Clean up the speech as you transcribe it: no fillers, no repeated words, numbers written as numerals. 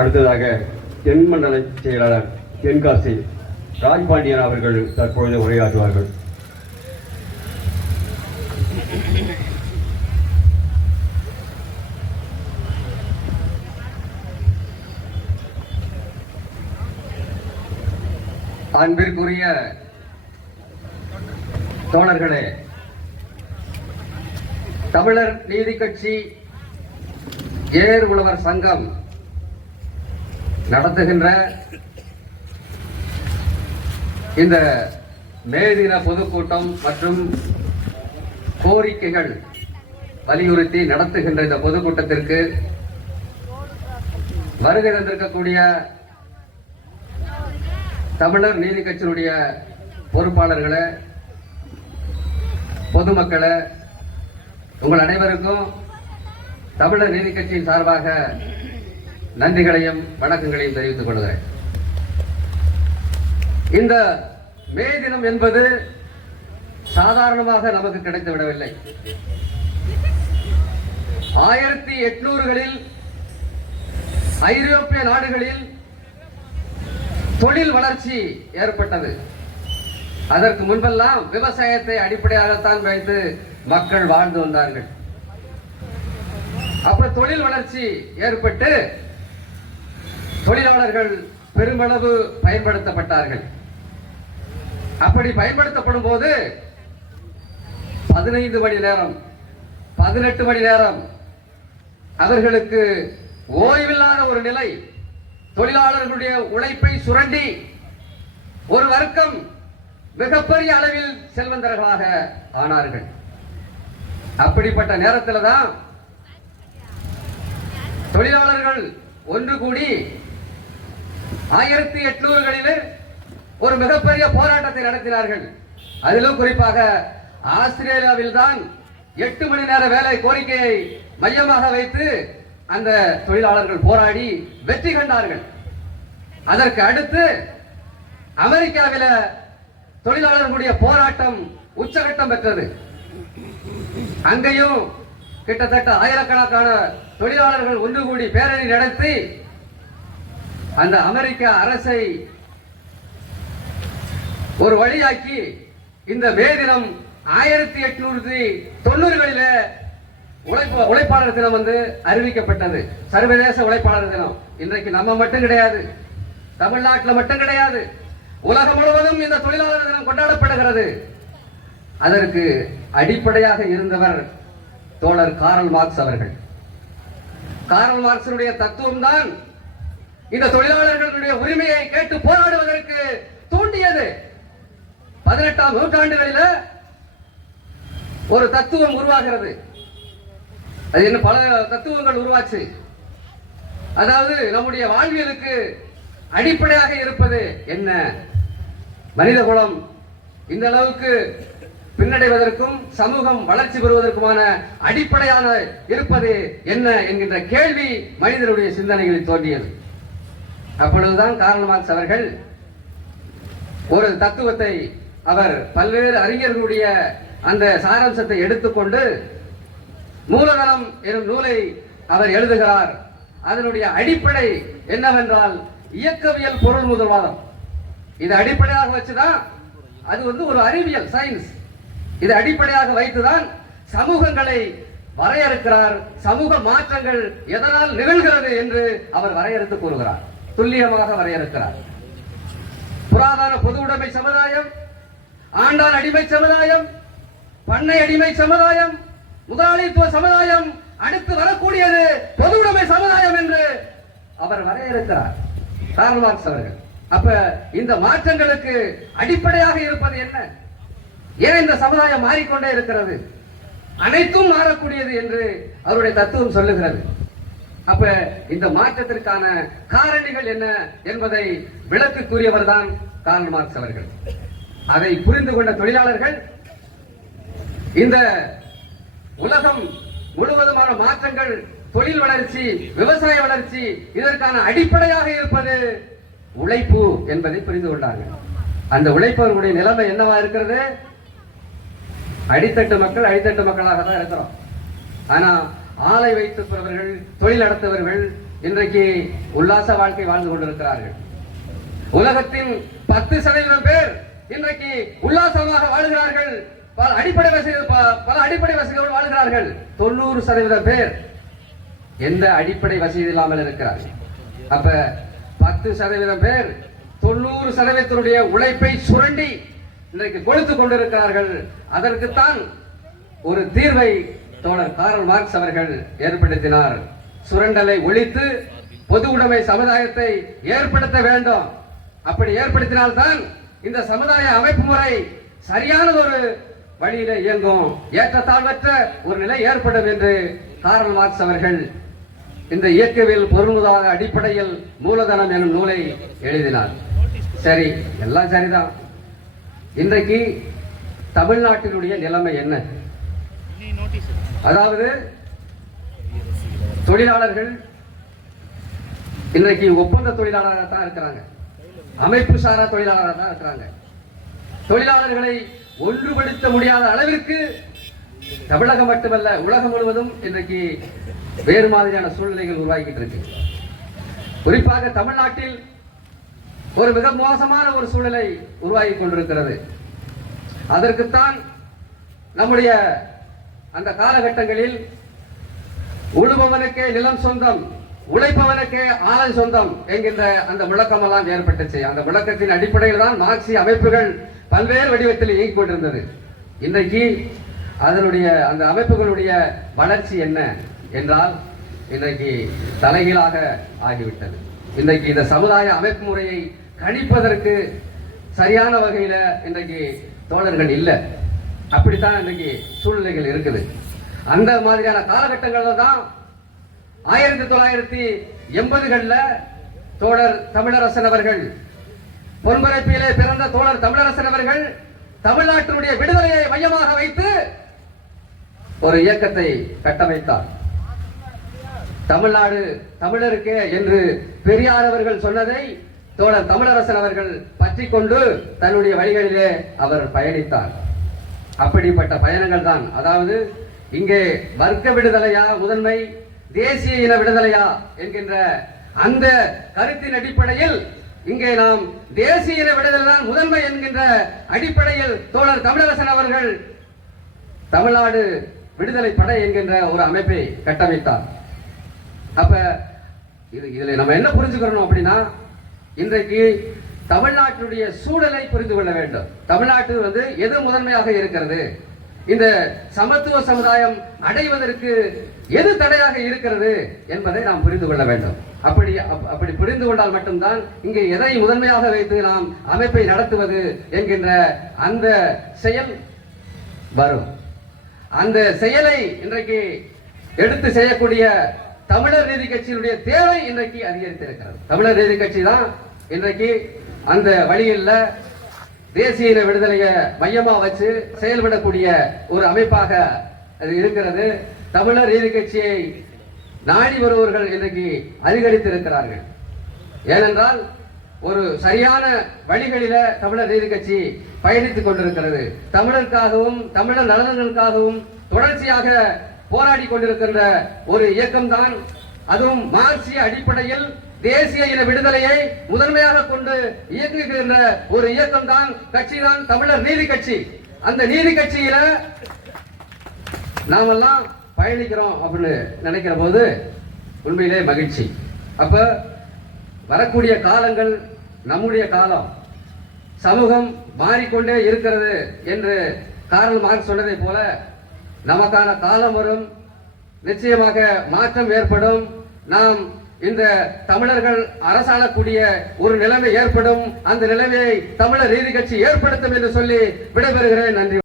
அடுத்ததாக தென்மண்டல செயலாளர் தென்காசி ராஜ்பாண்டியன் அவர்கள் தற்பொழுது உரையாற்றுவார்கள். அன்பிற்குரிய தோழர்களே, தமிழர் நீதி கட்சி ஏர் உழவர் சங்கம் நடத்துகின்ற இந்த மே தின பொதுக்கூட்டம் மற்றும் கோரிக்கைகள் வலியுறுத்தி நடத்துகின்ற இந்த பொதுக்கூட்டத்திற்கு வருகை தந்திருக்கக்கூடிய தமிழர் நீதி கட்சியினுடைய பொறுப்பாளர்களே, பொதுமக்களே, உங்கள் அனைவருக்கும் தமிழர் நீதி கட்சியின் சார்பாக நன்றிகளையும் வணக்கங்களையும் தெரிவித்துக் கொள்கிறேன். இந்த மே தினம் என்பது சாதாரணமாக நமக்கு கிடைத்து விடவில்லை. 1800களில் ஐரோப்பிய நாடுகளில் தொழில் வளர்ச்சி ஏற்பட்டது. அதற்கு முன்பெல்லாம் விவசாயத்தை அடிப்படையாகத்தான் வைத்து மக்கள் வாழ்ந்து வந்தார்கள். அப்ப தொழில் வளர்ச்சி ஏற்பட்டு தொழிலாளர்கள் பெருமளவு பயன்படுத்தப்பட்டார்கள். அப்படி பயன்படுத்தப்படும் போது 15 மணி நேரம் 18 மணி நேரம் அவர்களுக்கு ஓய்வில்லாத ஒரு நிலை, தொழிலாளர்களுடைய உழைப்பை சுரண்டி ஒரு வர்க்கம் மிகப்பெரிய அளவில் செல்வந்தர்களாக ஆனார்கள். அப்படிப்பட்ட நேரத்தில் தான் தொழிலாளர்கள் ஒன்று கூடி 1800களில் ஒரு மிகப்பெரிய போராட்டத்தை நடத்தினார்கள். அதிலும் குறிப்பாக ஆஸ்திரேலியாவில் தான் 8 மணி நேர வேலை கோரிக்கையை மையமாக வைத்து அந்த தொழிலாளர்கள் போராடி வெற்றி கண்டார்கள். அதற்கு அடுத்து அமெரிக்காவில் தொழிலாளர்களுடைய போராட்டம் உச்சகட்டம் பெற்றது. அங்கேயும் கிட்டத்தட்ட ஆயிரக்கணக்கான தொழிலாளர்கள் ஒன்று கூடி பேரணி நடத்தி அந்த அமெரிக்க அரசை ஒரு வழியாக்கி இந்த மே தினம் 1890களில் உழைப்பாளர் தினம் வந்து அறிவிக்கப்பட்டது. சர்வதேச உழைப்பாளர் தினம். இன்றைக்கு நம்ம மட்டும் கிடையாது, தமிழ்நாட்டில் மட்டும் கிடையாது, உலகம் முழுவதும் இந்த தொழிலாளர் தினம் கொண்டாடப்படுகிறது. அதற்கு அடிப்படையாக இருந்தவர் தோழர் கார்ல் மார்க்ஸ் அவர்கள். கார்ல் மார்க்ஸினுடைய தத்துவம் தான் இந்த தொழிலாளர்களுடைய உரிமையை கேட்டு போராடுவதற்கு தூண்டியது. 18ஆம் நூற்றாண்டுகளில் ஒரு தத்துவம் உருவாகிறது. அது என்ன, பல தத்துவங்கள் உருவாச்சு. அதாவது நம்முடைய வாழ்வியலுக்கு அடிப்படையாக இருப்பது என்ன, மனித குலம் இந்த அளவுக்கு பின்னடைவதற்கும் சமூகம் வளர்ச்சி பெறுவதற்குமான அடிப்படையான இருப்பது என்ன என்கின்ற கேள்வி மனிதனுடைய சிந்தனைகளில் தோன்றியது. அப்பொழுதுதான் கார்ல் மார்க்ஸ் அவர்கள் ஒரு தத்துவத்தை அவர் பல்வேறு அறிஞர்களுடைய அந்த சாராம்சத்தை எடுத்துக்கொண்டு மூலதனம் எனும் நூலை அவர் எழுதுகிறார். அதனுடைய அடிப்படை என்னவென்றால் இயக்கவியல் பொருள் முதல்வாதம். இது அடிப்படையாக வச்சுதான், அது வந்து ஒரு அறிவியல் சயின்ஸ். இது அடிப்படையாக வைத்துதான் சமூகங்களை வரையறுக்கிறார். சமூக மாற்றங்கள் எதனால் நிகழ்கிறது என்று அவர் வரையறுத்து கூறுகிறார், துல்லியமாக வரையறுக்கிறார். புராதன பொது உடைமை சமுதாயம், ஆண்டான் அடிமை சமுதாயம், பண்ணை அடிமை சமுதாயம், முதலாளித்துவ சமுதாயம், அடுத்து வரக்கூடியது பொது உடைமை சமுதாயம் என்று அவர் வரையறுக்கிறார் கார்ல் மார்க்ஸ் அவர்கள். அப்ப இந்த மாற்றங்களுக்கு அடிப்படையாக இருப்பது என்ன? ஏன் இந்த சமுதாயம் மாறிக்கொண்டே இருக்கிறது? அனைத்தும் மாறக்கூடியது என்று அவருடைய தத்துவம் சொல்லுகிறது. அப்ப இந்த மாற்றத்திற்கான காரணிகள் என்ன என்பதை விளக்கு கூறியவர் தான் கார்ல் மார்க்ஸ் அவர்கள். அதை புரிந்து கொண்ட தொழிலாளர்கள் இந்த உலகம் முழுவதுமான மாற்றங்கள், தொழில் வளர்ச்சி, விவசாய வளர்ச்சி, இதற்கான அடிப்படையாக இருப்பது உழைப்பு என்பதை புரிந்து கொண்டார்கள். அந்த உழைப்பவர்களுடைய நிலைமை என்னவா இருக்கிறது? அடித்தட்டு மக்கள் அடித்தட்டு மக்களாக தான் இருக்கிறோம். ஆனா ஆலை வைத்திருப்பவர்கள், தொழில் நடத்துபவர்கள், இன்றைக்கு உல்லாச வாழ்க்கை வாழ்ந்து கொண்டிருக்கிறார்கள். உலகத்தின் 10% பேர் இன்றைக்கு உல்லாசமாக வாழ்கிறார்கள். பல அடிப்படை வசதிகளோடு வாழ்கிறார்கள். 90% பேர் எந்த அடிப்படை வசதி இல்லாமல் இருக்கிறார்கள். அப்ப 10% பேர் 90% உழைப்பை சுரண்டி இன்றைக்கு கொடுத்து கொண்டிருக்கிறார்கள். அதற்குத்தான் ஒரு தீர்வை தோழர் கார்ல் மார்க்ஸ் அவர்கள் ஏற்படுத்தினார். சுரண்டலை ஒழித்து பொது உடைமை சமுதாயத்தை ஏற்படுத்த வேண்டும். அப்படி ஏற்படுத்தினால்தான் இந்த சமுதாய அமைப்பு முறை சரியான ஒரு வழியில இயங்கும், ஏற்றத்தாழ்வற்ற ஒரு நிலை ஏற்படும் என்று கார்ல் மார்க்ஸ் அவர்கள் இந்த இயக்கவியல் பொருள்முதாத அடிப்படையில் மூலதனம் எனும் நூலை எழுதினார். சரி, எல்லாம் சரிதான். இன்றைக்கு தமிழ்நாட்டினுடைய நிலைமை என்ன? அதாவது தொழிலாளர்கள் இன்றைக்கு ஒப்பந்த தொழிலாளராக தான் இருக்கிறாங்க, அமைப்பு சாரா தொழிலாளராக தான் இருக்கிறாங்க. தொழிலாளர்களை ஒன்றுபடுத்த முடியாத அளவிற்கு தமிழகம் மட்டுமல்ல உலகம் முழுவதும் இன்றைக்கு வேறு மாதிரியான சூழ்நிலைகள் உருவாகிட்டு இருக்கு. குறிப்பாக தமிழ்நாட்டில் ஒரு மிக மோசமான ஒரு சூழ்நிலை உருவாகி கொண்டிருக்கிறது. அதற்குத்தான் நம்முடைய அந்த காலகட்டங்களில் உழுபவனுக்கே நிலம் சொந்தம், உழைப்பவனுக்கே ஆலை சொந்தம் என்கின்ற அந்த முழக்கமெல்லாம் ஏற்பட்டுச்சு. அந்த முழக்கத்தின் அடிப்படையில் தான் மார்க்சிய அமைப்புகள் பல்வேறு வடிவத்தில் இயங்கிக் கொண்டிருந்தது. இன்றைக்கு அதனுடைய அந்த அமைப்புகளுடைய வளர்ச்சி என்ன என்றால் இன்றைக்கு தலைகீழாக ஆகிவிட்டது. இன்றைக்கு இந்த சமுதாய அமைப்பு முறையை கணிப்பதற்கு சரியான வகையில இன்றைக்கு தோழர்கள் இல்லை. அப்படித்தான் இன்றைக்கு சூழ்நிலைகள் இருக்குது. அந்த மாதிரியான காலகட்டங்கள்ல தான் 1980களில் தோழர் தமிழரசன் அவர்கள், பொன்மரைப்பிலே பிறந்த தோழர் தமிழரசன் அவர்கள் தமிழ்நாட்டினுடைய விடுதலையை மையமாக வைத்து ஒரு இயக்கத்தை கட்டமைத்தார். தமிழ்நாடு தமிழருக்கே என்று பெரியார் அவர்கள் சொன்னதை தோழர் தமிழரசன் அவர்கள் பற்றி கொண்டு தன்னுடைய வழிகளிலே அவர் பயணித்தார். அப்படிப்பட்ட பயணங்கள் தான், அதாவது இங்கே வர்க்க விடுதலையா முதன்மை, தேசிய இன விடுதலையா என்கின்ற அந்த கருத்தின் அடிப்படையில் இங்கே நாம் தேசிய இன விடுதலை தான் முதன்மை என்கின்ற அடிப்படையில் தோழர் தமிழரசன் அவர்கள் தமிழ்நாடு விடுதலை படை என்கின்ற ஒரு அமைப்பை கட்டமைத்தார். அப்ப இதுல நம்ம என்ன புரிஞ்சுக்கணும் அப்படின்னா, இன்றைக்கு தமிழ்நாட்டுடைய சூழலை புரிந்து கொள்ள வேண்டும். தமிழ்நாட்டு எது முதன்மையாக இருக்கிறது, இந்த சமத்துவ சமுதாயம் அடைவதற்கு எது தடையாக இருக்கிறது என்பதை நாம் புரிந்து கொள்ள வேண்டும். அப்படி புரிந்து கொண்டால் மட்டும்தான் இங்கே எதை முதன்மையாக வைத்து நாம் அமைப்பை நடத்துவது என்கின்ற அந்த செயல் வரும். அந்த செயலை இன்றைக்கு எடுத்து செய்யக்கூடிய தமிழர் நீதி கட்சியினுடைய தேவை இன்றைக்கு அதிகரித்திருக்கிறது. தமிழர் நீதி கட்சி தான் இன்றைக்கு அந்த வழியில் தேசிய இன விடுதலையை மையமா வச்சு செயல்படக்கூடிய ஒரு அமைப்பாக அது இருக்கிறது. தமிழர் நீதி கட்சியை நாடி வருபவர்கள் இன்றைக்கு அதிகரித்திருக்கிறார்கள். ஏனென்றால் ஒரு சரியான வழிகளில தமிழர் நீதி கட்சி பயணித்துக் கொண்டிருக்கிறது. தமிழருக்காகவும் தமிழர் நலன்களுக்காகவும் தொடர்ச்சியாக போராடி கொண்டிருக்கின்ற ஒரு இயக்கம்தான், அதுவும் மார்க்சிய அடிப்படையில் தேசிய இன விடுதலையை முதன்மையாக கொண்டு இயக்குகின்ற ஒரு இயக்கம் தான், கட்சி தான் தமிழர் நீதி கட்சி. அந்த நீதி கட்சியில நாமெல்லாம் பயணிக்கிறோம் அப்படின்னு நினைக்கிற போது உண்மையிலே மகிழ்ச்சி. அப்ப வரக்கூடிய காலங்கள் நம்முடைய காலம், சமூகம் மாறிக்கொண்டே இருக்கிறது என்று கார்ல் மார்க்ஸ் சொன்னதை போல நமக்கான காலம் வரும், நிச்சயமாக மாற்றம் ஏற்படும். நாம் இந்த தமிழர்கள் அரசாளக்கூடிய ஒரு நிலைமை ஏற்படும். அந்த நிலைமையை தமிழர் நீதி கட்சி ஏற்படுத்தும் என்று சொல்லி விடைபெறுகிறேன். நன்றி.